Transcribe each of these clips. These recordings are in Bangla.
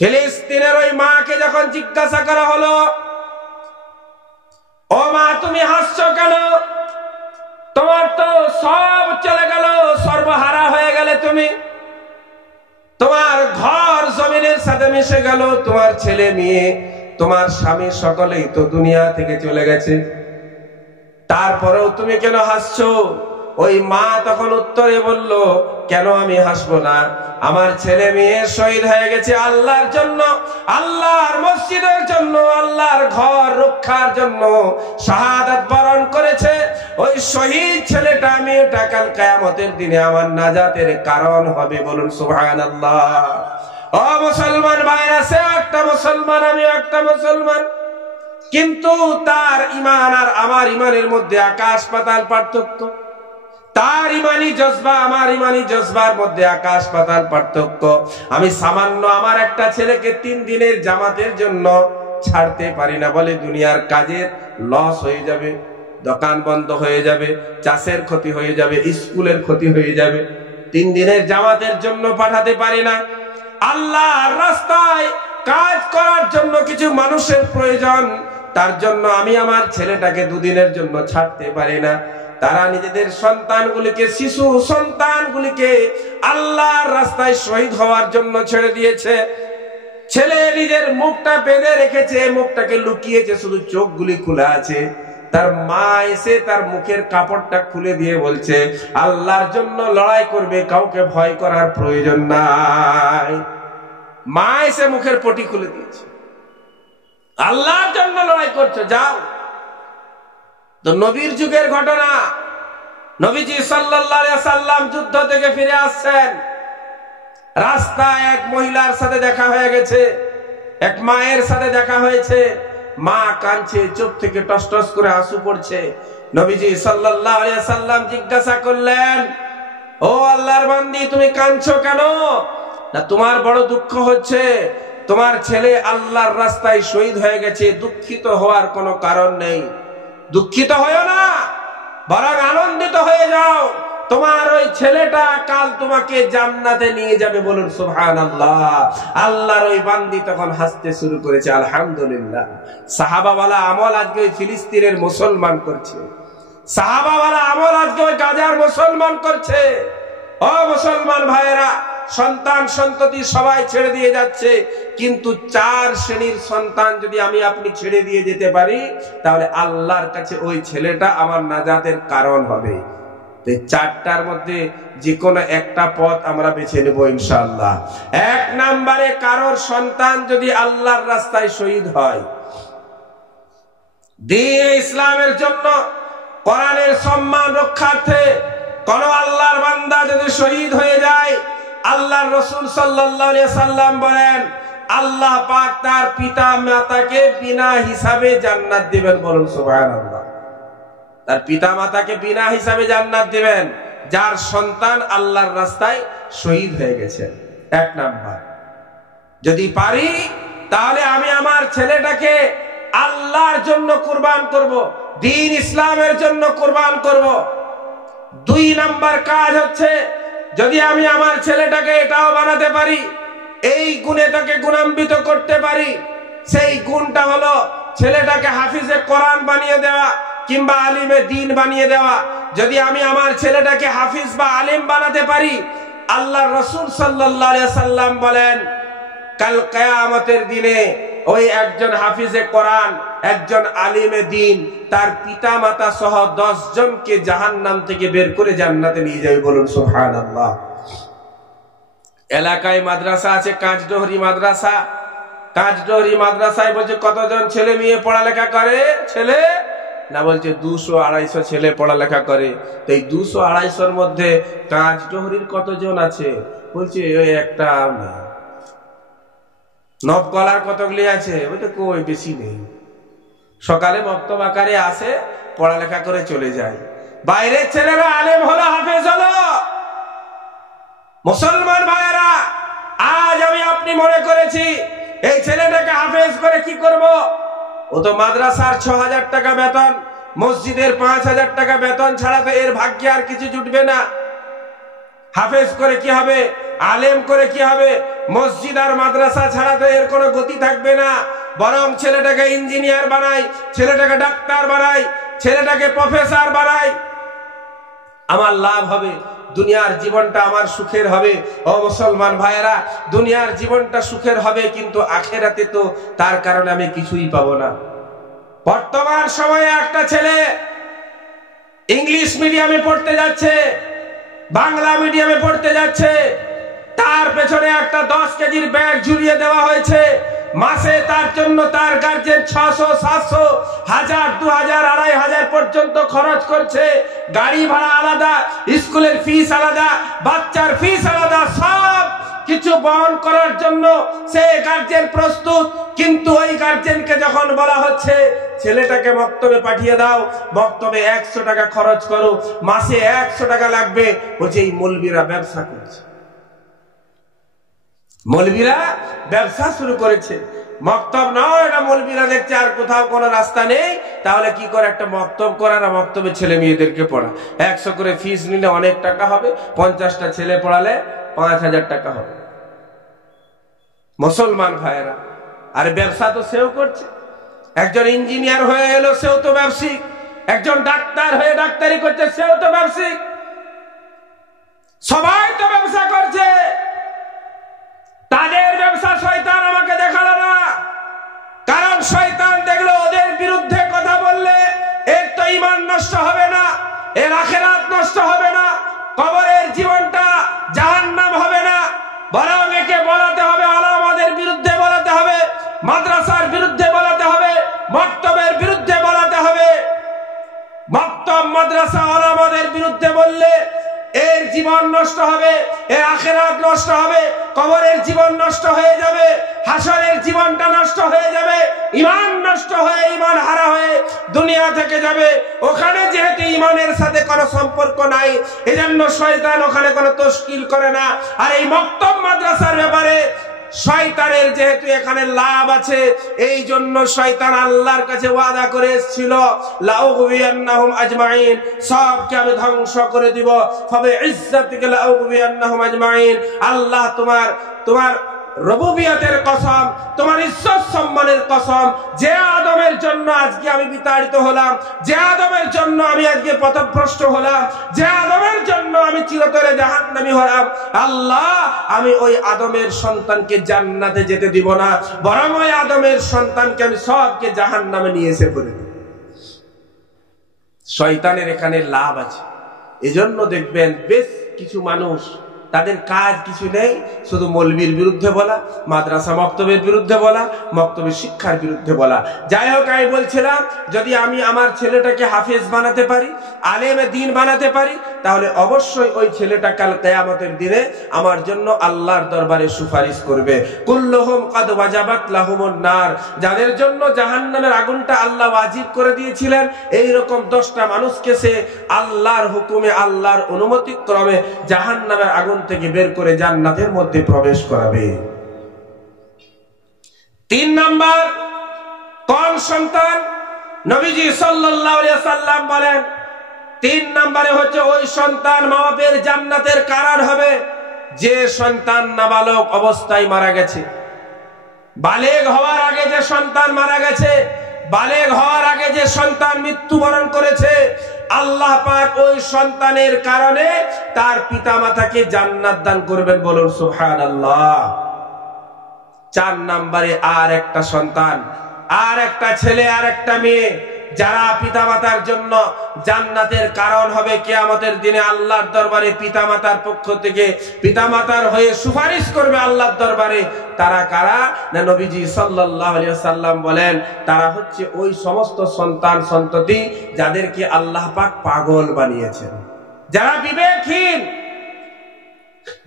ফিলিস্তিনের ওই মাকে যখন জিজ্ঞাসা করা হলো, ও মা তুমি হাসছো কেন? তোমার তো সব চলে গেল, সর্বহারা হয়ে গেলে তুমি, তোমার ঘর জমিনের সাথে মিশে গেল, তোমার ছেলে মেয়ে তোমার স্বামী সকলেই তো দুনিয়া থেকে চলে গেছে, তারপরেও তুমি কেন হাসছো? ওই মা তখন উত্তরে বলল, কেন আমি হাসবো না? আমার ছেলে মেয়ে শহীদ হয়ে গেছে আল্লাহর জন্য, আল্লাহর মসজিদের জন্য, আল্লাহর ঘর রক্ষার জন্য শাহাদাত বরণ করেছে। ওই শহীদ ছেলেটা মেয়েটা কাল কিয়ামতের দিনে আমার নাজাতের কারণ হবে। বলুন সুবহানাল্লাহ। ও মুসলমান ভাইরা, সে একটা মুসলমান, আমি একটা মুসলমান, কিন্তু তার ঈমান আর আমার ঈমানের মধ্যে আকাশ পাতাল পার্থক্য। তার ঈমানি জজবা আমার ঈমানি জজবার মধ্যে আকাশ পাতাল পার্থক্য। আমি সামান্য আমার একটা ছেলেকে 3 দিনের জামাতের জন্য ছাড়তে পারি না, বলে দুনিয়ার কাজের লস হয়ে যাবে, দোকান বন্ধ হয়ে যাবে, চাষের ক্ষতি হয়ে যাবে, স্কুলের ক্ষতি হয়ে যাবে, 3 দিনের জামাতের জন্য পাঠাতে পারি না। আল্লাহর রাস্তায় কাজ করার জন্য কিছু মানুষের প্রয়োজন, তার জন্য আমি আমার ছেলেটাকে 2 দিনের জন্য ছাড়তে পারি না। তারা নিজেদের সন্তানগুলিকে, শিশু সন্তানগুলিকে আল্লাহর রাস্তায় শহীদ হওয়ার জন্য ছেড়ে দিয়েছে। ছেলে নিজের মুখটা বেঁধে রেখেছে, মুখটাকে লুকিয়েছে, শুধু চোখগুলি খোলা আছে। তার মা এসে তার মুখের কাপড়টা খুলে দিয়ে বলছে, আল্লাহর জন্য লড়াই করবে, কাউকে ভয় করার প্রয়োজন নাই। মা এসে মুখের পটি খুলে দিয়েছে, আল্লাহর জন্য লড়াই করছো, যাও। তো নবীর যুগের ঘটনা, নবীজি সাল্লাল্লাহু আলাইহি সাল্লাম যুদ্ধ থেকে ফিরে আসছেন, রাস্তায় এক মহিলার সাথে দেখা হয়ে গেছে, এক মায়ের সাথে দেখা হয়েছে। মা কাঁদছে, চোখ থেকে টস টস করে আঁসু পড়ছে। নবীজি সাল্লাল্লাহু আলাইহি সাল্লাম জিজ্ঞাসা করলেন, ও আল্লাহর বান্দি, তুমি কাঁদছো কেন? না তোমার বড় দুঃখ হচ্ছে, তোমার ছেলে আল্লাহর রাস্তায় শহীদ হয়ে গেছে, দুঃখিত হওয়ার কোনো কারণ নেই। দুঃখিত হয়ো না, বরং আনন্দিত হয়ে যাও, তোমার ওই ছেলেটা কাল তোমাকে জান্নাতে নিয়ে যাবে। বলুন সুবহানাল্লাহ। আল্লাহর ওই বান্দি তখন হাসতে শুরু করেছে, আলহামদুলিল্লাহ। সাহাবাওয়ালা আমল আজকে ওই ফিলিস্তিনের মুসলমান করছে, সাহাবাওয়ালা আমল আজকে ওই গাজার মুসলমান করছে। ও মুসলমান ভাইয়েরা, সন্তান সন্ততি সবাই ছেড়ে দিয়ে যাচ্ছে, কিন্তু 4 শ্রেণীর সন্তান যদি আমি আপনি ছেড়ে দিয়ে যেতে পারি, তাহলে আল্লাহর কাছে ওই ছেলেটা আমার নাজাতের কারণ হবে। এই 4টার মধ্যে যে কোনো একটা পথ আমরা বেছে নেব ইনশাআল্লাহ। 1 নম্বরে, কারোর সন্তান যদি আল্লাহর রাস্তায় শহীদ হয়, দ্বীন ইসলামের জন্য, কোরআনের সম্মান রক্ষার্থে কোন আল্লাহর বান্দা যদি শহীদ হয়ে যায়, আল্লাহর রাসূল সাল্লাল্লাহু আলাইহি সাল্লাম বলেন, আল্লাহ পাক তার পিতা মাতাকে বিনা হিসাবে জান্নাত দিবেন। বলুন সুবহানাল্লাহ। তার পিতা মাতাকে বিনা হিসাবে জান্নাত দিবেন, যার সন্তান আল্লাহর রাস্তায় শহীদ হয়ে গেছে। 1 নাম্বার, যদি পারি তাহলে আমি আমার ছেলেটাকে আল্লাহর জন্য কুরবান করব, দ্বীন ইসলামের জন্য কুরবান করব। 2 নাম্বার কাজ হচ্ছে, যদি আমি আমার ছেলেটাকে এটাও বানাতে পারি, এই গুণে তাকে গুণান্বিত করতে পারি, সেই গুণটা হলো ছেলেটাকে হাফিজে কোরআন বানিয়ে দেওয়া কিংবা আলিমে দ্বীন বানিয়ে দেওয়া। যদি আমি আমার ছেলেটাকে হাফিজ বা আলিম বানাতে পারি, আল্লাহর রাসূল সাল্লাল্লাহু আলাইহি সাল্লাম বলেন, কাল কিয়ামতের দিনে ওই একজন হাফিজে কোরআন, একজন আলিমে দ্বীন, তার পিতা মাতা সহ 10 জনকে জাহান্নাম থেকে বের করে জান্নাতে নিয়ে যাবে। বলুন সুবহানাল্লাহ। এলাকায় মাদ্রাসা আছে, কাঁচডোহরি মাদ্রাসা। কাঁচডোহরি মাদ্রাসায় বলছে কতজন ছেলে মেয়ে পড়ালেখা করে? ছেলে না, বলছে 200-250 ছেলে পড়ালেখা করে। তো এই 200-250-র মধ্যে কাঁচডোহরির কতজন আছে? বলছে ওই একটা। নবকলার কতগুলি আছে? বলতে কই বেশি নেই। সকালে মক্তব আকারে আসে, পড়ালেখা করে চলে যায়। বাইরের ছেলেরা আলেম হলো, হাফেজ হলো। মুসলমান ভাইয়েরা, আজ আমি আপনি মনে করেছি এই ছেলেটাকে হাফেজ করে কি করব? ও তো মাদ্রাসার 6000 টাকা বেতন, মসজিদের 5000 টাকা বেতন ছাড়া তো এর ভাগ্যে আর কিছু জুটবে না। হাফেজ করে কি হবে? আলেম করে কি হবে? মসজিদ আর মাদ্রাসা ছাড়া তো এর কোনো গতি থাকবে না। বরং ছেলেটাকে ইঞ্জিনিয়ার বানাই, ছেলেটাকে ডাক্তার বানাই, ছেলেটাকে প্রফেসর বানাই, আমার লাভ হবে, দুনিয়ার জীবনটা আমার সুখের হবে। ও মুসলমান ভাইয়েরা, দুনিয়ার জীবনটা সুখের হবে, কিন্তু আখেরাতে তো তার কারণে আমি কিছুই পাবো না। বর্তমান সময়ে একটা ছেলে ইংলিশ মিডিয়ামে পড়তে যাচ্ছে, বাংলা মিডিয়ামে পড়তে যাচ্ছে, তার পেছনে একটা 10 কেজির ব্যাগ ঝুলিয়ে দেওয়া হয়েছে। মাসে তার জন্য তার গার্জেন 600, 700, 1000, 2000, 2500 পর্যন্ত খরচ করছে। গাড়ি ভাড়া আলাদা, স্কুলের ফিস আলাদা, বাচ্চার ফিস আলাদা, সব কিছু বহন করার জন্য সে গার্জেন প্রস্তুত। কিন্তু ওই গার্জেনকে যখন বলা হচ্ছে ছেলেটাকে মক্তবে পাঠিয়ে দাও, মক্তবে 100 টাকা খরচ করো, মাসে 100 টাকা লাগবে, বলছে এই মৌলবীরা ব্যবসা করছে, মৌলবীরা ব্যবসা শুরু করেছে। মক্তব নয়, এটা মৌলবীরা দেখছে আর কোথাও কোনো রাস্তা নেই, তাহলে কি করে একটা মক্তব করা, না মক্তবে ছেলে মেয়েদেরকে পড়া। 100 করে ফিস নিলে অনেক টাকা হবে, 50টা ছেলে পড়ালে 5000 টাকা হবে। মুসলমান ভাইয়েরা, আর ব্যবসা তো সেও করছে। একজন ইঞ্জিনিয়ার হয়ে এলো, সেও তো ব্যবসায়িক। একজন ডাক্তার হয়ে ডাক্তারি করছে, সেও তো ব্যবসায়িক। সবাই তো ব্যবসা করছে। তাদের ব্যবসা শয়তান আমাকে দেখালো না, কারণ শয়তান দেখলো ওদের বিরুদ্ধে কথা বললে এর তো ঈমান নষ্ট হবে না, এর আখিরাত নষ্ট হবে না, কবরের জীবনটা জাহান্নাম হবে না, বরং একে বলাতে হবে আলেমদের বিরুদ্ধে বলাতে হবে, মাদ্রাসার বিরুদ্ধে বলাতে হবে, মক্তবের বিরুদ্ধে বলাতে হবে। মক্তব, মাদ্রাসা, আলেমদের বিরুদ্ধে বললে এর জীবন নষ্ট হবে, এর আখিরাত নষ্ট হবে, কবরের জীবন নষ্ট হয়ে যাবে, হাসরের জীবনটা নষ্ট হয়ে যাবে, ঈমান নষ্ট হয়ে ঈমান হারা হয়ে দুনিয়া থেকে যাবে। ওখানে যেহেতু ঈমানের সাথে কোনো সম্পর্ক নাই, এজন্য শয়তান ওখানে কোনো তশকিল করে না। আর এই মক্তব মাদ্রাসার ব্যাপারে শয়তানের যেহেতু এখানে লাভ আছে, এই জন্য শয়তান আল্লাহর কাছে ওয়াদা করে এসেছিল, লাউগবিয়ান্নাহুম আজমাইন, সবকে আমি ধ্বংস করে দিব, ফবে ইজ্জাতিকা লাউগবিয়ান্নাহুম আজমাইন। আল্লাহ তোমার রুবুবিয়তের কসম, তোমার ইজ্জত সম্মানের কসম, যে আদমের জন্য আজকে আমি বিতাড়িত হলাম, যে আদমের জন্য আমি আজকে পথভ্রষ্ট হলাম, যে আদমের জন্য আমি চিরতরে জাহান্নামী হলাম, আল্লাহ আমি ওই আদমের সন্তানকে জান্নাতে যেতে দিব না, বরং ওই আদমের সন্তানকে আমি সবকে জাহান্নামে নিয়ে এসে করে দেব। শয়তানের এখানে লাভ আছে। এজন্য দেখবেন বেশ কিছু মানুষ, তাদের কাজ কিছু নেই, শুধু মৌলবীর বিরুদ্ধে বলা, মাদ্রাসা মক্তবের বিরুদ্ধে বলা, মক্তবের শিক্ষার বিরুদ্ধে বলা। যাই হোক, আমি বলছিলাম যদি আমি আমার ছেলেটাকে হাফেজ বানাতে পারি, আলেমে দ্বীন বানাতে পারি, তাহলে অবশ্যই ওই ছেলেটা কাল কিয়ামতের দিনে আমার জন্য আল্লাহর দরবারে সুপারিশ করবে। কুল্লুহুম কাদ ওয়াজাবাত লাহুমুন নার, যাদের জন্য জাহান্নামের আগুনটা আল্লাহ ওয়াজিব করে দিয়েছিলেন, এই রকম 10টা মানুষকে সে আল্লাহর হুকুমে, আল্লাহর অনুমতি ক্রমে জাহান্নামের আগুন থেকে বের করে জান্নাতের মধ্যে প্রবেশ করাবে। 3 নাম্বার, কোন সন্তান? নবীজি সাল্লাল্লাহু আলাইহি ওয়াসাল্লাম বলেন 3 নম্বরে হচ্ছে ওই সন্তান মা বাপের জান্নাতের কারণ হবে যে সন্তান নাবালক অবস্থায় মারা গেছে। বালেগ হওয়ার আগে যে সন্তান মারা গেছে, বালেগ হওয়ার আগে যে সন্তান মৃত্যুবরণ করেছে, আল্লাহ পাক ওই সন্তানের কারণে তার পিতামাতাকে জান্নাত দান করবেন, বলুন সুবহানাল্লাহ। 4 নম্বরে আর একটা সন্তান, আর একটা ছেলে, আর একটা মেয়ে, যারা পিতামাতার জন্য জান্নাতের কারণ হবে কিয়ামতের দিনে আল্লাহর দরবারে, পিতামাতার পক্ষ থেকে পিতামাতার হয়ে সুপারিশ করবে আল্লাহর দরবারে। তারা কারা? না, নবীজি সাল্লাল্লাহু আলাইহি ওয়াসাল্লাম বলেন তারা হচ্ছে ওই সমস্ত সন্তান সন্ততি যাদেরকে আল্লাহ পাক পাগল বানিয়েছেন, যারা বিবেকহীন,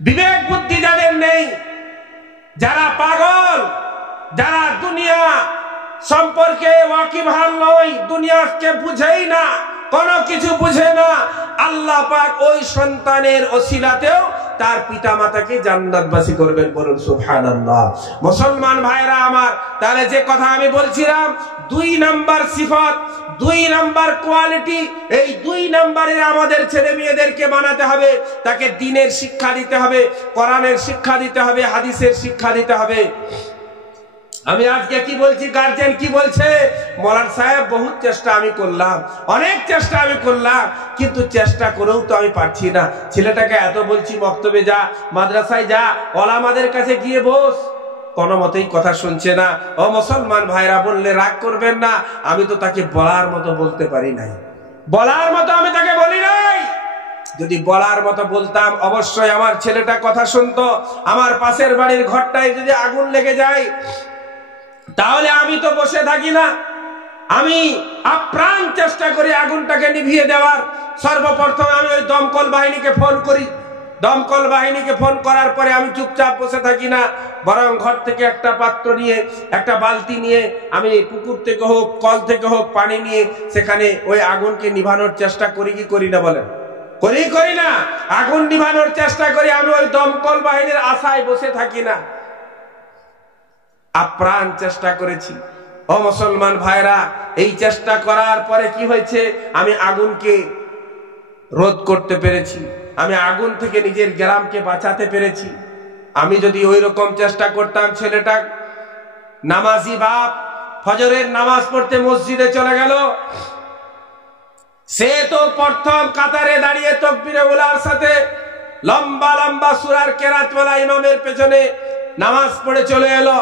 বিবেক বুদ্ধি যাদের নেই, যারা পাগল, যারা দুনিয়া সম্পর্কে ওয়াকিবহাল নয়, দুনিয়াকে বুঝেই না, কোনো কিছু বুঝে না, আল্লাহ পাক ওই সন্তানের ওসিলাতেও তার পিতা মাতাকে জান্নাতবাসী করবেন। বলুন সুবহানাল্লাহ। মুসলমান ভাইরা আমার, তাহলে যে কথা আমি বলছিলাম, 2 নাম্বার সিফাত, 2 নাম্বার কোয়ালিটি, এই 2 নাম্বারের আমাদের ছেলে মেয়েদেরকে বানাতে হবে। তাকে দ্বীনের শিক্ষা দিতে হবে, কোরআনের শিক্ষা দিতে হবে, হাদিসের শিক্ষা দিতে হবে। আমি আজকে কি বলছি, গার্জিয়ান কি বলছে, মৌলানা সাহেব বহুত চেষ্টা আমি করলাম, অনেক চেষ্টা আমি করলাম, কিন্তু চেষ্টা করেও তো আমি পারছি না। ছেলেটাকে এত বলছি বক্তব্যে যা, মাদ্রাসায় যা, ওলামাদের কাছে গিয়ে বস, কোনো মতেই কথা শুনছে না। ও মুসলমান ভাইরা, বললে রাগ করবেন না, আমি তো তাকে বলার মতো বলতে পারি নাই, বলার মতো আমি তাকে বলি নাই। যদি বলার মতো বলতাম অবশ্যই আমার ছেলেটা কথা শুনতো। আমার পাশের বাড়ির ঘরটায় যদি আগুন লেগে যায়, তাহলে আমি তো বসে থাকি না, আমি আপ্রাণ চেষ্টা করি আগুনটাকে নিভিয়ে দেওয়ার। সর্বপ্রথম আমি ওই দমকল বাহিনীকে ফোন করি। দমকল বাহিনীকে ফোন করার পরে আমি চুপচাপ বসে থাকি না, বরং ঘর থেকে একটা পাত্র নিয়ে, একটা বালতি নিয়ে, আমি পুকুর থেকে হোক, কল থেকে হোক পানি নিয়ে সেখানে ওই আগুনকে নিভানোর চেষ্টা করি কি করি না বলেন? করি না? আগুন নিভানোর চেষ্টা করি। আমি ওই দমকল বাহিনীর আশায় বসে থাকি না, আপ্রাণ চেষ্টা করেছি। ও মুসলমান ভাইরা, এই চেষ্টা করার পরে কি হয়েছে, আমি আগুনকে রোধ করতে পেরেছি, আমি আগুন থেকে নিজের গ্রামকে বাঁচাতে পেরেছি। আমি যদি ওই রকম চেষ্টা করতাম, ছেলেটা নামাজি বাপ, ফজরের নামাজ পড়তে মসজিদে চলে গেল, সে তো প্রথম কাতারে দাঁড়িয়ে তাকবীরে উলার সাথে লম্বা লম্বা সূরার কেরাতওয়ালা ইমামের পেছনে নামাজ পড়ে চলে এলো,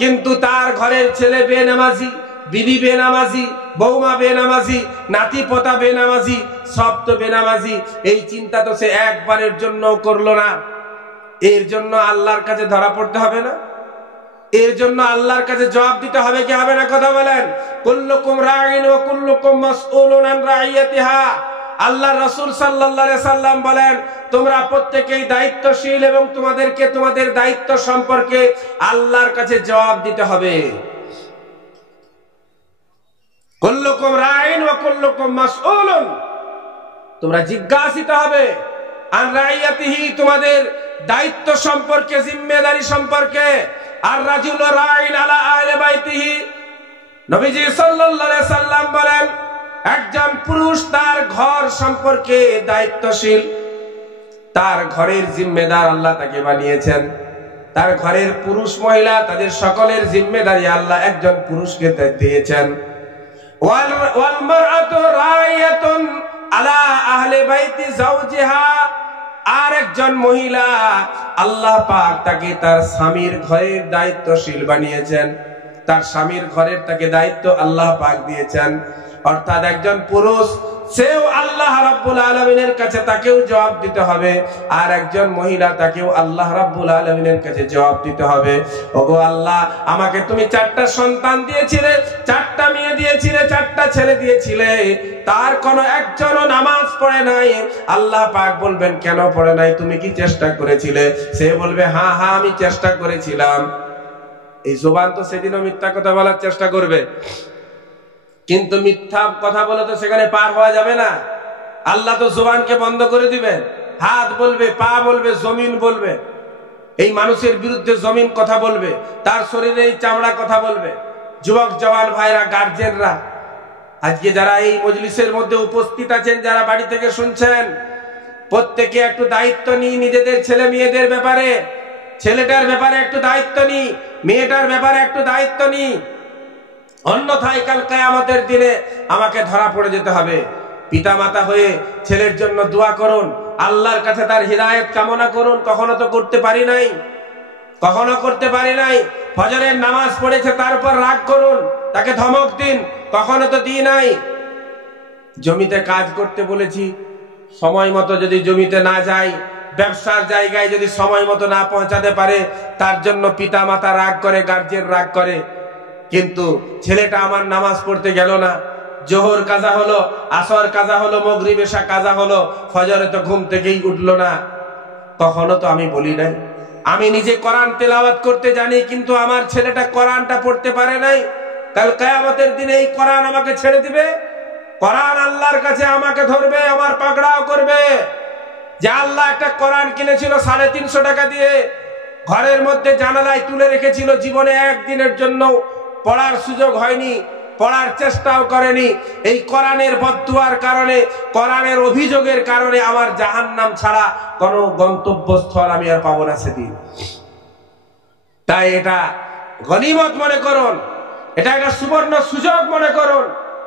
কিন্তু তার ঘরের ছেলে বেনামাজি, বিবি বেনামাজি, বৌমা বেনামাজি, নাতি পোতা বেনামাজি, সব তো বেনামাজি। এই চিন্তা তো সে একবারের জন্য করলো না। এর জন্য আল্লাহর কাছে ধরা পড়তে হবে না? এর জন্য আল্লাহর কাছে জবাব দিতে হবে কি হবে না? কথা বলেন। কুল্লুকুম রাঈন ওয়া কুল্লুকুম মাসউলুন আন রাইয়াতিহা। আল্লাহ রাসূল সাল্লাল্লাহু আলাইহি সাল্লাম বলেন, তোমরা প্রত্যেকেই দায়িত্বশীল এবং তোমাদেরকে তোমাদের দায়িত্ব সম্পর্কে আল্লাহর কাছে জবাব দিতে হবে। কুল্লুকুম রাঈন ওয়া কুল্লুকুম মাসউলুন, তোমরা জিজ্ঞাসিত হবে, আন রাইয়াতিহি, তোমাদের দায়িত্ব সম্পর্কে, জিম্মেদারি সম্পর্কে। আর রাজুল রাঈন আলা আহলি বাইতিহি, নবীজি সাল্লাল্লাহু আলাইহি সাল্লাম বলেন, একজন পুরুষ তার ঘর সম্পর্কে দায়িত্বশীল, তার ঘরের জিম্মেদার আল্লাহ তাকে বানিয়েছেন। তার ঘরের পুরুষ মহিলা তাদের সকলের জিম্মেদারি আল্লাহ একজন পুরুষকে দিয়েছেন। ওয়াল মারআতু রাইয়াতুন আলা আহলি বাইতি যাওজিহা, আর একজন মহিলা আল্লাহ পাক তাকে তার স্বামীর ঘরের দায়িত্বশীল বানিয়েছেন, তার স্বামীর ঘরের তাকে দায়িত্ব আল্লাহ পাক দিয়েছেন। অর্থাৎ একজন পুরুষ, সেও আল্লাহ রাব্বুল আলামিনের কাছে তাকেও জবাব দিতে হবে, আর একজন মহিলা তাকেও আল্লাহ রাব্বুল আলামিনের কাছে জবাব দিতে হবে। ওগো আল্লাহ, আমাকে তুমি 4টা সন্তান দিয়েছিলে, 4টা মেয়ে দিয়েছিলে, 4টা ছেলে দিয়েছিলে, তার কোনো একজনও নামাজ পড়ে নাই। আল্লাহ পাক বলবেন, কেন পড়ে নাই? তুমি কি চেষ্টা করেছিলে? সে বলবে, হ্যাঁ হ্যাঁ আমি চেষ্টা করেছিলাম। এই জবান তো সেদিনও মিথ্যা কথা বলার চেষ্টা করবে, কিন্তু মিথ্যা কথা বলে তো সেখানে পার হওয়া যাবে না। আল্লাহ তো জবানকে বন্ধ করে দিবেন। হাত বলবে, পা বলবে, জমিন বলবে। এই মানুষের বিরুদ্ধে জমিন কথা বলবে, তার শরীরে এই চামড়া কথা বলবে। যুবক জওয়ান ভাইরা, গার্জিয়ানরা, আজকে যারা এই মজলিসের মধ্যে উপস্থিত আছেন, যারা বাড়ি থেকে শুনছেন, প্রত্যেকে একটু দায়িত্ব নিই নিজেদের ছেলে মেয়েদের ব্যাপারে। ছেলেটার ব্যাপারে একটু দায়িত্ব নিই, মেয়েটার ব্যাপারে একটু দায়িত্ব নিই, অন্যথায় কাল কিয়ামতের দিনে আমাকে ধরা পড়ে যেতে হবে। পিতা মাতা হয়ে ছেলের জন্য দোয়া করুন, আল্লাহর কাছে তার হিদায়াত কামনা করুন। কখনো তো করতে পারি নাই, কখনো করতে পারি নাই। ফজরের নামাজ পড়েছে, তার উপর রাগ করুন, তাকে ধমক দিন, কখনো তো দিই নাই। জমিতে কাজ করতে বলেছি, সময় মতো যদি জমিতে না যায়, ব্যবসার জায়গায় যদি সময় মতো না পৌঁছাতে পারে, তার জন্য পিতা মাতা রাগ করে, গার্জিয়ান রাগ করে। কিন্তু ছেলেটা আমার নামাজ পড়তে গেল না, জোহর কাজা হলো, আসর কাজা হলো, মাগরিব এশা কাজা হলো, ফজরে তো ঘুম থেকেই উঠলো না, কখনো তো আমি বলি নাই। আমি নিজে কোরআন তেলাওয়াত করতে জানি, কিন্তু আমার ছেলেটা কোরআনটা পড়তে পারে নাই। কাল কিয়ামতের দিনে এই কোরআন আমাকে ছেড়ে দিবে, কোরআন আল্লাহর কাছে আমাকে ধরবে, আমার পাকড়াও করবে। যে আল্লাহ একটা কোরআন কিনেছিল 350 টাকা দিয়ে, ঘরের মধ্যে জানালায় তুলে রেখেছিল, জীবনে একদিনের জন্য পড়ার সুযোগ হয়নি, পড়ার চেষ্টাও করেনি। এই কোরআনের বদদুয়ার কারণে, কোরআনের অভিযোগের কারণে আমার জাহান্নাম ছাড়া কোনো গন্তব্যস্থল আমি আর পাবো না সেদিন। তাই এটা গনিমত মনে করুন, এটা একটা সুবর্ণ সুযোগ মনে করুন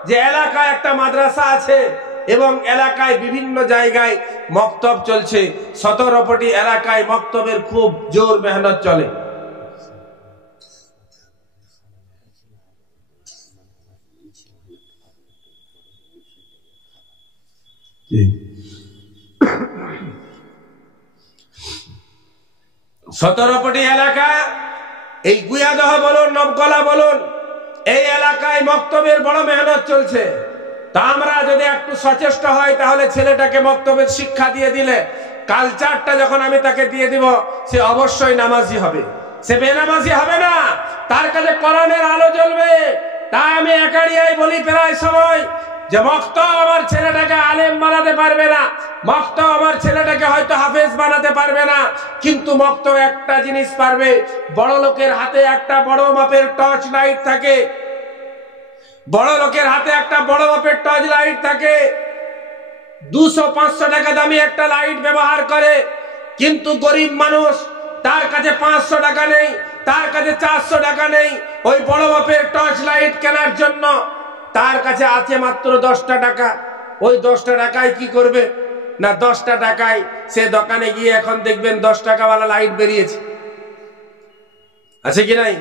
যে এলাকায় একটা মাদ্রাসা আছে এবং এলাকায় বিভিন্ন জায়গায় মক্তব চলছে। 17টি এলাকায় মক্তবের খুব জোর মেহনত চলে। সতেরোটি এলাকা, এই গুয়াদহ বলুন, নবগলা বলুন, এই এলাকায় মক্তবের বড় মেহনত চলছে। তা আমরা যদি একটু সচেষ্ট হই তাহলে ছেলেটাকে মক্তবের শিক্ষা দিয়ে দিলে কালচারটা যখন আমি তাকে দিয়ে দিব, সে অবশ্যই নামাজি হবে, সে বেনামাজি হবে না, তার কাছে কোরআনের আলো জ্বলবে। তাই আমি একারিয়ায় বলি প্রায় সময় যে মক্তব আমার ছেলেটাকে আলেম বানাতে পারবে না, মক্তব আমার ছেলেটাকে হয়তো হাফেজ বানাতে পারবে না, কিন্তু মক্তব একটা জিনিস পারবে, বড় লোকের হাতে একটা বড় মাপের টর্চ লাইট থাকে, বড় লোকের হাতে একটা বড় মাপের টর্চ লাইট থাকে, 200-500 টাকা দামি একটা লাইট ব্যবহার করে, কিন্তু গরিব মানুষ, তার কাছে 500 টাকা নেই, তার কাছে 400 টাকা নেই ওই বড় মাপের টর্চ লাইট কেনার জন্য। তার কাছে আছে মাত্র 10টা টাকা। ওই 10টা টাকায় কি করবে না, 10টা টাকায় সে দোকানে গিয়ে এখন দেখবেন 10 টাকাওয়ালা লাইট বেরিয়েছে, আছে কি নাই?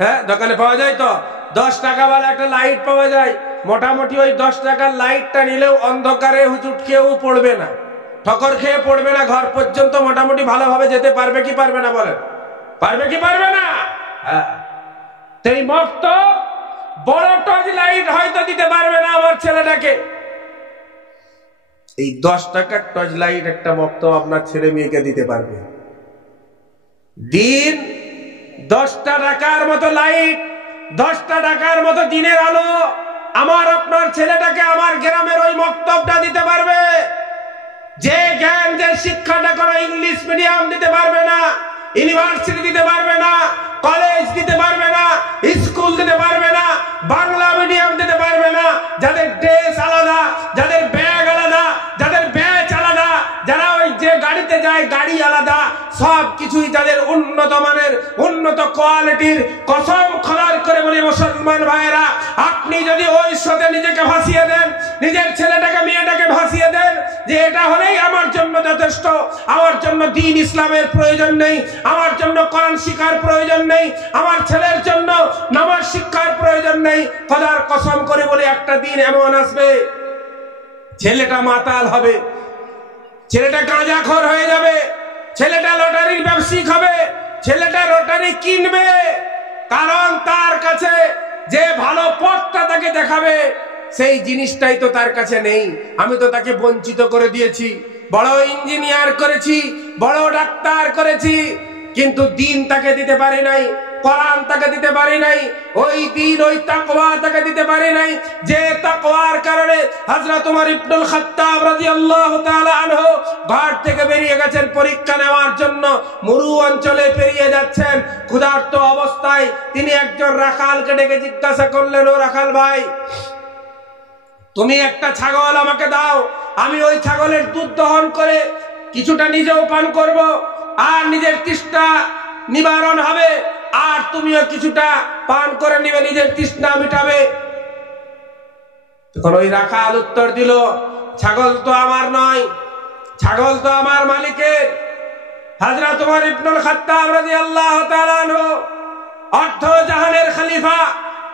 হ্যাঁ, দোকানে পাওয়া যায় তো 10 টাকাওয়ালা একটা লাইট পাওয়া যায়। মোটামুটি ওই 10 টাকার লাইটটা নিলেও অন্ধকারে হুজুট কেউ পড়বে না, ঠকর খেয়ে পড়বে না, ঘর পর্যন্ত মোটামুটি ভালোভাবে যেতে পারবে কি পারবে না বলেন? পারবে কি পারবে না? এই মক্তব বড় টর্চ লাইট হয়তো দিতে পারবে না আমার ছেলেটাকে, এই 10 টাকার টর্চ লাইট একটা মক্তব আপনার ছেলে মেয়েকে দিতে পারবে। দিন 10টা টাকার মতো লাইট, 10টা টাকার মতো দিনের আলো আমার আপনার ছেলেটাকে আমার গ্রামের ওই মক্তবটা দিতে পারবে। যে জ্ঞান, যে শিক্ষাটা কোনো ইংলিশ মিডিয়াম দিতে পারবে না, ইউনিভার্সিটি দিতে পারবে না, কলেজ দিতে পারবে না, স্কুল দিতে পারবে না, বাংলা মিডিয়াম দিতে পারবে না, যাদের ড্রেস আলাদা, যাদের ব্যাগ আলাদা, যাদের ব্যাচ আলাদা, যারা ওই যে গাড়িতে যায় গাড়ি আলাদা, সব কিছুই তাদের উন্নত মানের, উন্নত কোয়ালিটির। কসম খোদার করে বলি মুসলমান ভাইয়েরা, আপনি যদি ওই সাথে নিজেকে ভাসিয়ে দেন, নিজের ছেলেটাকে মেয়েটাকে ভাসিয়ে দেন যে এটা হলেই আমার জন্য যথেষ্ট, আমার জন্য দ্বীন ইসলামের প্রয়োজন নেই, আমার জন্য কোরআন শিক্ষার প্রয়োজন নেই, আমার ছেলের জন্য নামাজ শিক্ষার প্রয়োজন নেই, খোদার কসম করে বলি একটা দিন এমন আসবে ছেলেটা মাতাল হবে, ছেলেটা গাঁজাখোর হয়ে যাবে, ছেলেটা লটারির ব্যবসায়িক হবে, ছেলেটা লটারি কিনবে, কারণ তার কাছে যে ভালো পথটা তাকে দেখাবে সেই জিনিসটাই তো তার কাছে নেই। আমি তো তাকে বঞ্চিত করে দিয়েছি, বড় ইঞ্জিনিয়ার করেছি, বড় ডাক্তার করেছি, কিন্তু দিন তাকে দিতে পারি নাই, কোরআন তাকে দিতে পারি নাই, ওই দিন ওই তাকওয়া তাকে দিতে পারি নাই, যে তাকওয়ার কারণে হযরত ওমর ইবনুল খাত্তাব রাদিয়াল্লাহু তাআলা আনহু ঘর থেকে বেরিয়ে গেছেন পরীক্ষা নেওয়ার জন্য, মরু অঞ্চলে পেরিয়ে যাচ্ছেন, ক্ষুধার্ত অবস্থায় তিনি একজন রাখালকে ডেকে জিজ্ঞাসা করলেন, ও রাখাল ভাই, তুমি একটা ছাগল আমাকে দাও, আমি ওই ছাগলের দুধ দহন করে কিছুটা নিজেও পান করব, আর নিজের তৃষ্ণা নিবারণ হবে, আর তুমিও কিছুটা পান করে নিবে, নিজের তৃষ্ণা মিটাবে। তখন ওই রাখাল উত্তর দিল, ছাগল তো আমার নয়, ছাগল তো আমার মালিকের। হযরত ওমর ইবনুল খাত্তাব রাদিয়াল্লাহু তাআলা আনহু অর্ধ জাহানের খলিফা,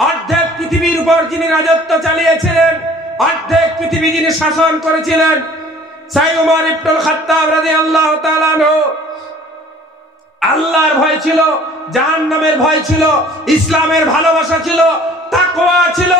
অর্ধেক পৃথিবীর উপর যিনি রাজত্ব চালিয়েছিলেন, অর্ধেক পৃথিবী যিনি শাসন করেছিলেন, সেই ওমর ইবনুল খাত্তাব রাদিয়াল্লাহু তাআলা আনহু আল্লাহর ভয় ছিল, জাহান্নামের ভয় ছিল, ইসলামের ভালোবাসা ছিল, তাকওয়া ছিল,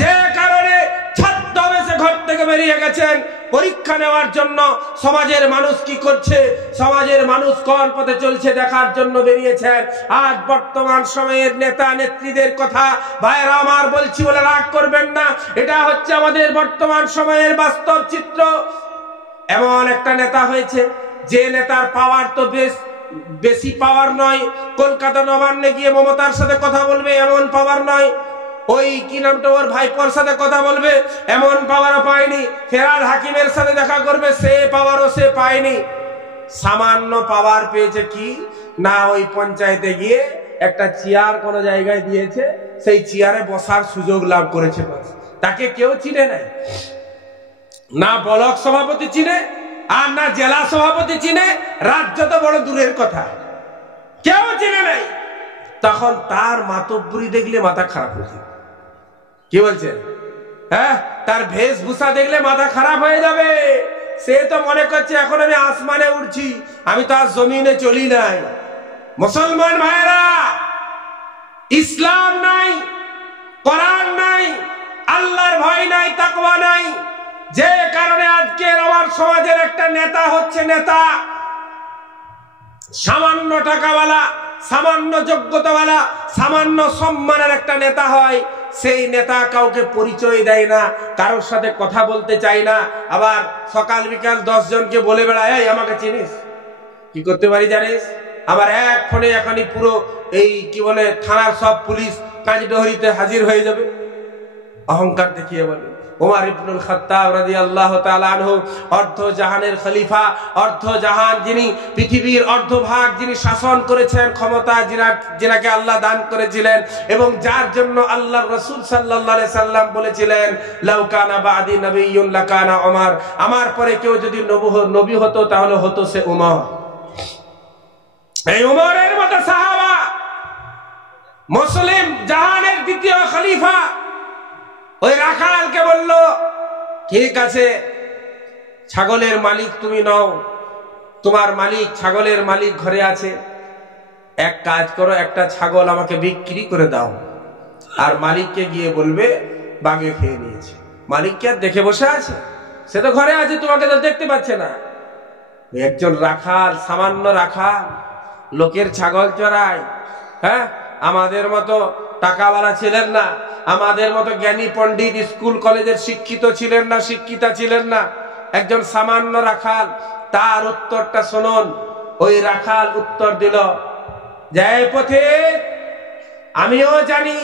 যে কারণে ছদ্মবেশে ঘর থেকে বেরিয়ে গেছেন পরীক্ষা নেওয়ার জন্য। সমাজের মানুষ কি করছে, সমাজের মানুষ কোন পথে চলছে দেখার জন্য বেরিয়েছেন। আজ বর্তমান সময়ের নেতা নেত্রীদের কথা ভাইরা আমার বলছি বলে রাগ করবেন না, এটা হচ্ছে আমাদের বর্তমান সময়ের বাস্তব চিত্র। এমন একটা নেতা হয়েছে যে নেতার পাওয়ার তো বেশি পাওয়ার নয়, কলকাতা নবান্নে গিয়ে মমতার সাথে কথা বলবে এমন পাওয়ার নয়, ওই কি নামটা ওর ভাইপোর সাথে কথা বলবে এমন পাওয়ারও পায়নি, ফেরাদ হাকিমের সাথে দেখা করবে সে পাওয়ারও সে পায়নি। সামান্য পাওয়ার পেয়েছে কি না, ওই পঞ্চায়েতে গিয়ে একটা চেয়ার কোন জায়গায় দিয়েছে, সেই চেয়ারে বসার সুযোগ লাভ করেছে। তাকে কেউ চিনে নাই, না ব্লক সভাপতি চিনে আর না জেলা সভাপতি চিনে, রাজ্য তো বড় দূরের কথা, কেউ চিনে নাই। তখন তার মাতব্বরি দেখলে মাথা খারাপ হয়ে যাবে। কি বলছেন? হ্যাঁ, তার বেশভূষা দেখলে মাথা খারাপ হয়ে যাবে। সে তো মনে করছে এখন আমি আসমানে উঠছি, আমি তো আর জমিনে চলি নাই। মুসলমান ভাইরা, ইসলাম নাই, কোরআন নাই, আল্লাহর ভয় নাই, তাকওয়া নাই, যে কারণে আজকে আমার সমাজের একটা নেতা হচ্ছে নেতা সামান্য টাকাওয়ালা, সামান্য যোগ্যতাওয়ালা, সামান্য সম্মানের একটা নেতা হয়। সেই নেতা কাউকে পরিচয় দেয় না, কারোর সাথে কথা বলতে চায় না, আবার সকাল বিকাল 10 জনকে বলে বেড়ায় এই আমাকে চিনিস, কি করতে পারি জানিস, আবার এক ফোনে এখনই পুরো এই কি বলে থানার সব পুলিশ কাজডহরিতে হাজির হয়ে যাবে। অহংকার দেখিয়ে বলে। ওমর ইবনুল খাত্তাব রাদিয়াল্লাহু তাআলা আনহু অর্ধ জাহানের খলিফা, অর্ধ জাহান যিনি, পৃথিবীর অর্ধভাগ যিনি শাসন করেছেন, ক্ষমতা যিনাকে আল্লাহ দান করেছিলেন, এবং যার জন্য আল্লাহর রাসূল সাল্লাল্লাহু আলাইহি সাল্লাম বলেছিলেন লাউ কানা বাদি নবিয়্যুন লাকানা ওমর, আমার পরে কেউ যদি নবী হতো তাহলে হতো সে ওমর। এই ওমরের মতো সাহাবা, মুসলিম জাহানের দ্বিতীয় খলিফা, ওই রাখালকে বলল ঠিক আছে ছাগলের মালিক তুমি নও, তোমার মালিক ছাগলের মালিক ঘরে আছে, এক কাজ করো একটা ছাগল আমাকে বিক্রি করে দাও, আর মালিককে গিয়ে বলবে বাঘে খেয়ে নিয়েছে। মালিককে আর দেখে বসে আছে, সে তো ঘরে আছে, তোমাকে তো দেখতে পাচ্ছে না। একজন রাখাল, সামান্য রাখাল, লোকের ছাগল চড়ায়। হ্যাঁ, আমাদের মতো টাকাওয়ালা ছিলেন না, আমাদের মতো জ্ঞানী পণ্ডিত স্কুল কলেজের শিক্ষিত ছিলেন না, শিক্ষিতা ছিলেন না, একজন সামান্য রাখাল। তার উত্তরটা শুনুন। ওই রাখাল উত্তর দিল, জয় পথে, আমিও জানি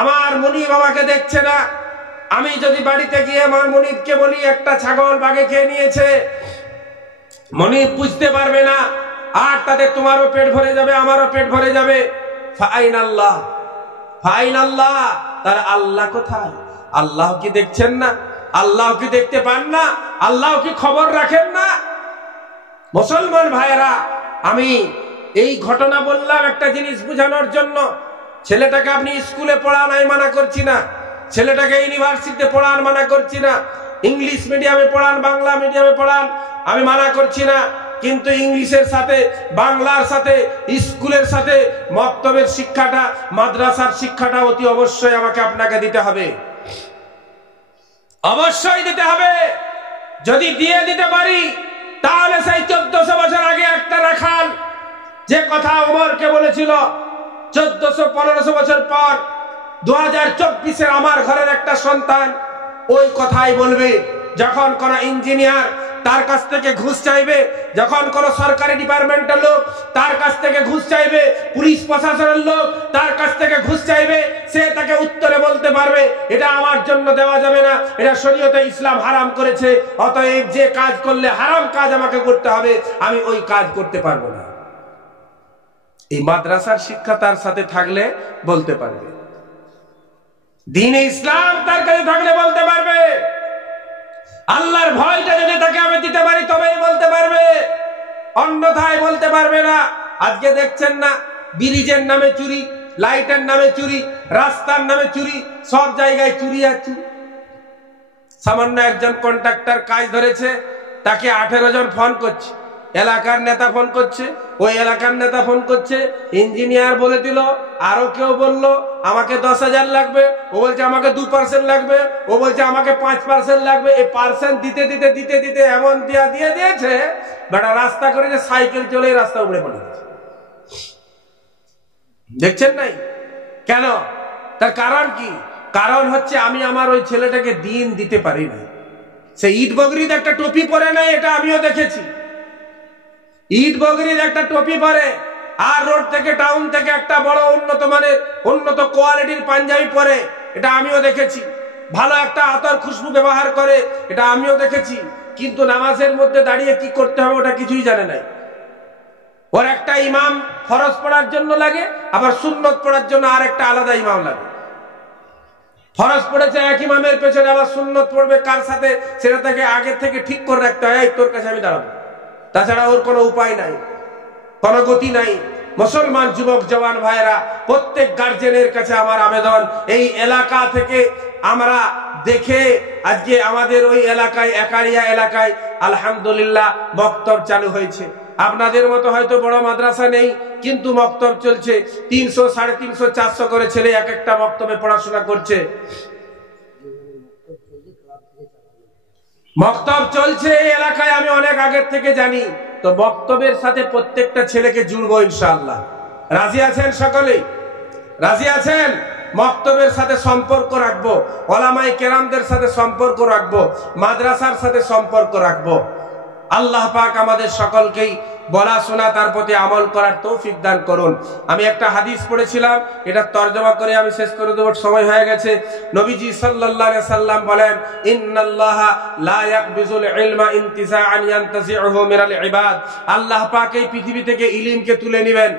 আমার মুনিব আমাকে দেখছে না, আমি যদি বাড়িতে গিয়ে আমার মুনিবকে বলি একটা ছাগল বাঘে খেয়ে নিয়েছে, মুনিব বুঝতে পারবে না, আর তাতে তোমারও পেট ভরে যাবে আমারও পেট ভরে যাবে। ফাইন আল্লাহ, ফাইন আল্লাহ, তার আল্লাহ কোথায়? আল্লাহ কি দেখছেন না? আল্লাহ কি দেখতে পান না? আল্লাহ কি খবর রাখেন না? মুসলমান ভাইয়েরা, আমি এই ঘটনা বললাম একটা জিনিস বোঝানোর জন্য। ছেলেটাকে আপনি স্কুলে পড়ান, আমি মানা করছি না, ছেলেটাকে ইউনিভার্সিটিতে পড়ান, মানা করছি না, ইংলিশ মিডিয়ামে পড়ান, বাংলা মিডিয়ামে পড়ান, আমি মানা করছি না, কিন্তু ইংলিশের সাথে, বাংলার সাথে, স্কুলের সাথে মক্তবের শিক্ষাটা, মাদ্রাসার শিক্ষাটা অতি অবশ্যই আমাকে আপনাকে দিতে হবে, অবশ্যই দিতে হবে। যদি দিয়ে দিতে পারি তাহলে সেই 1400 বছর আগে একটা রাখাল যে কথা ওমরকে বলেছিল, 1400-1500 বছর পর 2024-এ আমার ঘরের একটা সন্তান ওই কথাই বলবে। যখন কোন ইঞ্জিনিয়ার তার কাছ থেকে ঘুষ চাইবে, যখন কোন সরকারি ডিপার্টমেন্টের লোক তার কাছ থেকে ঘুষ চাইবে, পুলিশ প্রশাসনের লোক তার কাছ থেকে ঘুষ চাইবে, সে তাকে উত্তরে বলতে পারবে এটা আমার জন্য দেওয়া যাবে না, এটা শরীয়তে ইসলাম হারাম করেছে, অতএব যে কাজ করলে হারাম কাজ আমাকে করতে হবে, আমি ওই কাজ করতে পারবো না। এই মাদ্রাসার শিক্ষা তার সাথে থাকলে বলতে পারবে, দ্বীনে ইসলাম তার কাছে থাকলে বলতে পারবে, আল্লাহর ভয়টা যদি তাকে আমি দিতে পারি তবেই বলতে পারবে, অন্যথায় বলতে পারবে না। আজকে দেখছেন না, ব্রিজের নামে চুরি, লাইটের নামে চুরি, রাস্তার নামে চুরি, সব জায়গায় চুরি আর চুরি। সামান্য একজন কন্ট্রাক্টর কাজ ধরেছে, তাকে 18 জন ফোন করছে, এলাকার নেতা ফোন করছে, ওই এলাকার নেতা ফোন করছে, ইঞ্জিনিয়ার বলে দিল, আরো কেউ বলল আমাকে 10,000 লাগবে, ও বলছে আমাকে 2% লাগবে, ও বলছে আমাকে 5% লাগবে। এই পার্সেন্ট দিতে দিতে দিতে দিতে এমন দিয়ে দিয়েছে, বেটা রাস্তা করে যে সাইকেল চলে রাস্তা উপরে পড়ে গেছে। দেখছেন নাই? কেন? তার কারণ কি? কারণ হচ্ছে আমি আমার ওই ছেলেটাকে দিন দিতে পারি না, সে ইট বগরির একটা টুপি পরে নাই, এটা আমিও দেখেছি। ইট বগরির একটা টুপি পরে আর রোড থেকে টাউন থেকে একটা বড় উন্নত মানের উন্নত কোয়ালিটির পাঞ্জাবি পরে, এটা আমিও দেখেছি। ভালো একটা আতর খুশবু ব্যবহার করে, এটা আমিও দেখেছি। কিন্তু নামাজের মধ্যে দাঁড়িয়ে কি করতে হবে ওটা কিছুই জানে নাই। ওর একটা ইমাম ফরজ পড়ার জন্য লাগে, আবার সুন্নত পড়ার জন্য আর একটা আলাদা ইমাম লাগে। ফরজ পড়েছে এক ইমামের পেছনে, আবার সুন্নত পড়বে কার সাথে সেটা তাকে আগে থেকে ঠিক করে রাখতে হয়, তোর কাছে আমি দাঁড়াবো। তাছাড়া ওর কোনো উপায় নাই, কোনো গতি নাই। মুসলমান যুবক জওয়ান ভাইরা, প্রত্যেক গার্জেনের কাছে আমার আবেদন, এই এলাকা থেকে আমরা দেখে আজকে আমাদের ওই এলাকায় একারিয়া এলাকায় আলহামদুলিল্লাহ মক্তব চালু হয়েছে। আপনাদের মতো হয়তো বড় মাদ্রাসা নেই, কিন্তু মক্তব চলছে। 300, 350, 400 করে ছেলে এক একটা মক্তবে পড়াশোনা করছে। মক্তব চলছে এই এলাকায়, আমি অনেক আগের থেকে জানি। তো মক্তবের সাথে প্রত্যেকটা ছেলেকে জুড়বো ইনশাআল্লাহ। রাজি আছেন? সকলেই রাজি আছেন? মক্তবের সাথে সম্পর্ক রাখবো, ওলামায়ে কেরামদের সাথে সম্পর্ক রাখবো, মাদ্রাসার সাথে সম্পর্ক রাখবো। আল্লাহ পাক আমাদের সকলকেই বলা শোনা তার প্রতি আমল করার তৌফিক দান করুন। আমি একটা হাদিস পড়েছিলাম, এটা তরজমা করে আমি শেষ করে দেব, সময় হয়ে গেছে। নবীজি সাল্লাল্লাহু আলাইহি সাল্লাম বলেন, ইন্নাল্লাহা লা ইয়াকবিজুল ইলমা ইনতিজাআন ইয়ানতাজিউহু মিনাল ইবাদ। আল্লাহ পাক এই পৃথিবী থেকে ইলমকে তুলে নেবেন,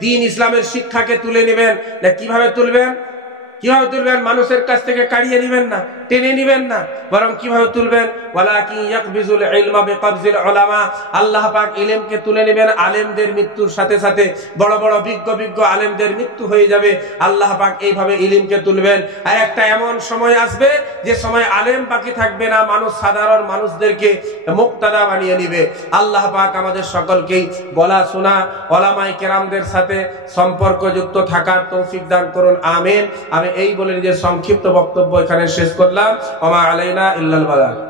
দ্বীন ইসলামের শিক্ষাকে তুলে নেবেন। না কিভাবে তুলবেন? কিভাবে তুলবেন? মানুষের কাছ থেকে কাড়িয়ে নেবেন না, টেনে নেবেন না, বরং কিভাবে তুলবেন? ওয়ালাকিন ইয়াকবিজুল ইলমা বিকবজিল উলামা। আল্লাহ পাক ইলমকে তুলে নেবেন আলেমদের মৃত্যুর সাথে সাথে। বড় বড় বিজ্ঞ আলেমদের মৃত্যু হয়ে যাবে, আল্লাহ পাক এইভাবে ইলমকে তুলবেন। আর একটা এমন সময় আসবে যে সময় আলেম বাকি থাকবে না, মানুষ সাধারণ মানুষদেরকে মুক্তাদা বানিয়ে নেবে। আল্লাহ পাক আমাদের সকলকেই বলা শোনা উলামায়ে কেরামদের সাথে সম্পর্কযুক্ত থাকার তৌফিক দান করুন, আমিন। আমি এই বলে নিজের সংক্ষিপ্ত বক্তব্য এখানে শেষ করলাম। ওমা আলাইনা ইল্লাল বালাগ।